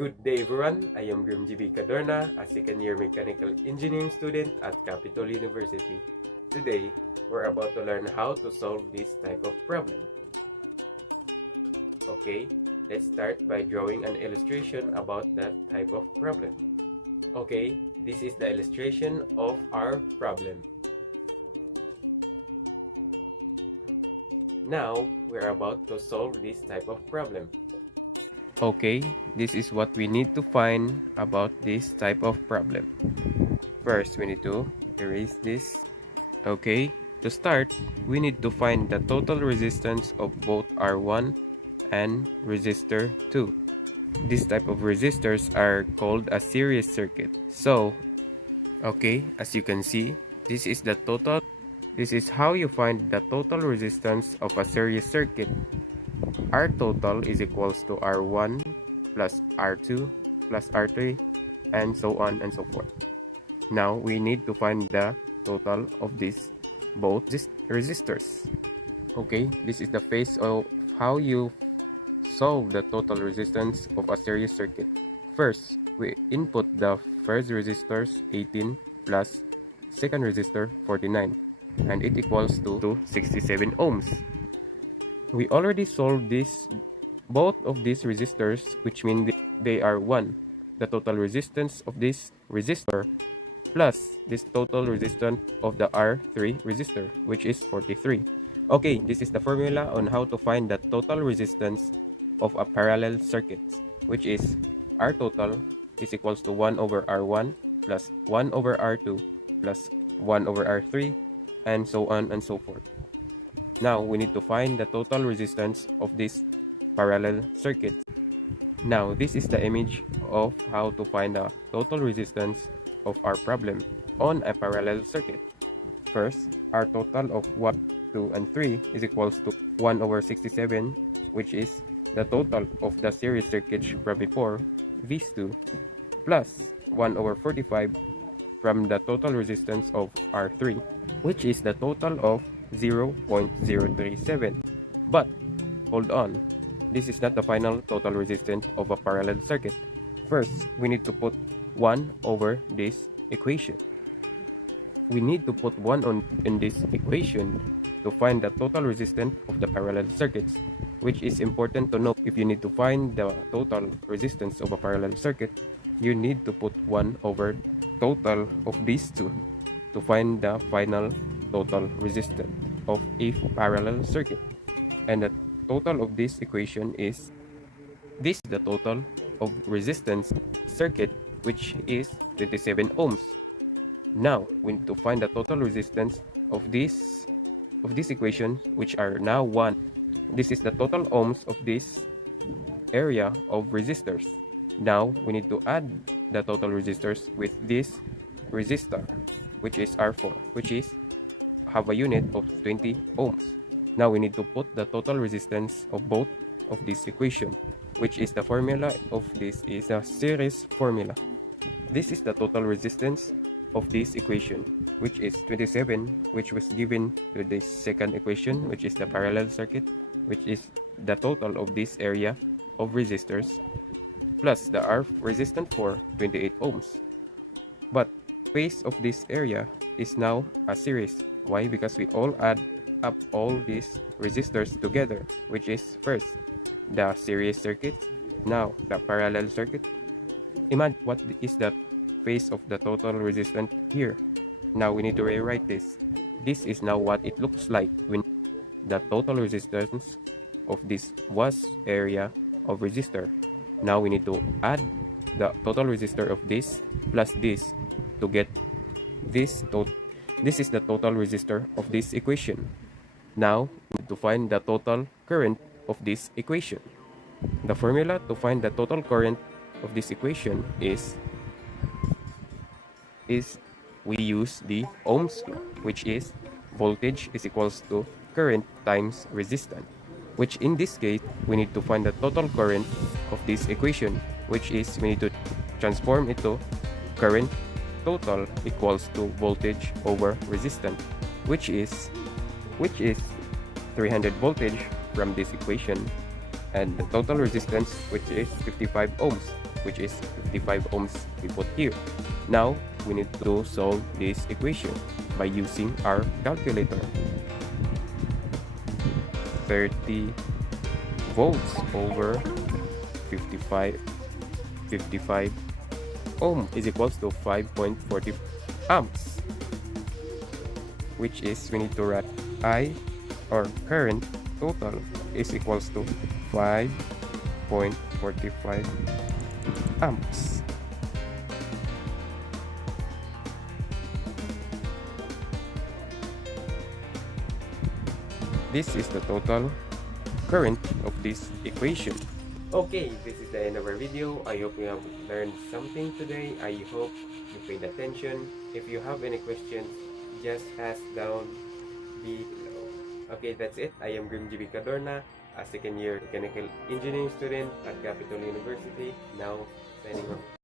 Good day everyone, I am Grimgb Cadorna, a second-year mechanical engineering student at Capitol University. Today, we're about to learn how to solve this type of problem. Okay, let's start by drawing an illustration about that type of problem. Okay, this is the illustration of our problem. Now, we're about to solve this type of problem. Okay, this is what we need to find about this type of problem. First, we need to erase this. Okay, to start, we need to find the total resistance of both R1 and resistor 2. This type of resistors are called a series circuit. So, okay, as you can see, this is the total. This is how you find the total resistance of a series circuit. R total is equals to R1 plus R2 plus R3 and so on and so forth. Now we need to find the total of both resistors. Okay, this is the phase of how you solve the total resistance of a series circuit. First, we input the first resistors 18 plus second resistor 49 and it equals to 67 ohms. We already solved both of these resistors, which means they are 1. The total resistance of this resistor plus this total resistance of the R3 resistor, which is 43. Okay, this is the formula on how to find the total resistance of a parallel circuit, which is R total is equals to 1 over R1 plus 1 over R2 plus 1 over R3 and so on and so forth. Now, we need to find the total resistance of this parallel circuit. Now, this is the image of how to find the total resistance of our problem on a parallel circuit. First, our total of 1, 2, and 3 is equals to 1 over 67, which is the total of the series circuit from before, these two, plus 1 over 45 from the total resistance of R3, which is the total of 0.037. But hold on, this is not the final total resistance of a parallel circuit. First, we need to put 1 over this equation. We need to put 1 in this equation to find the total resistance of the parallel circuits, which is important to know. If you need to find the total resistance of a parallel circuit, you need to put 1 over total of these two to find the final total resistance of a parallel circuit. And the total of this equation is the total of resistance circuit, which is 27 ohms. Now we need to find the total resistance of this equation, which are now 1. This is the total ohms of this area of resistors. Now we need to add the total resistors with this resistor, which is R4, which is have a unit of 20 ohms. Now we need to put the total resistance of both of this equation, which is the formula of this is a series formula. This is the total resistance of this equation, which is 27, which was given to the second equation, which is the parallel circuit, which is the total of this area of resistors, plus the R resistant for 28 ohms. But phase of this area is now a series. Why? Because we all add up all these resistors together, which is first the series circuit, now the parallel circuit. Imagine what is the phase of the total resistance here. Now we need to rewrite this. This is now what it looks like when the total resistance of this was area of resistor. Now we need to add the total resistor of this plus this to get this total. This is the total resistor of this equation. Now, we need to find the total current of this equation. The formula to find the total current of this equation is we use the Ohm's law, which is voltage is equals to current times resistance, which in this case, we need to find the total current of this equation, which is we need to transform it to current total equals to voltage over resistance, which is 300 voltage from this equation, and the total resistance, which is 55 ohms. which is 55 ohms we put here. Now, we need to solve this equation by using our calculator. 30 volts over 55 ohm is equals to 5.40 amps, which is we need to write I, or current total, is equals to 5.45 amps. This is the total current of this equation. Okay, this is the end of our video. I hope you have learned something today. I hope you paid attention. If you have any questions, just ask down below. Okay, that's it. I am Grim GB Cadorna, a second year mechanical engineering student at Capitol University. Now, signing off.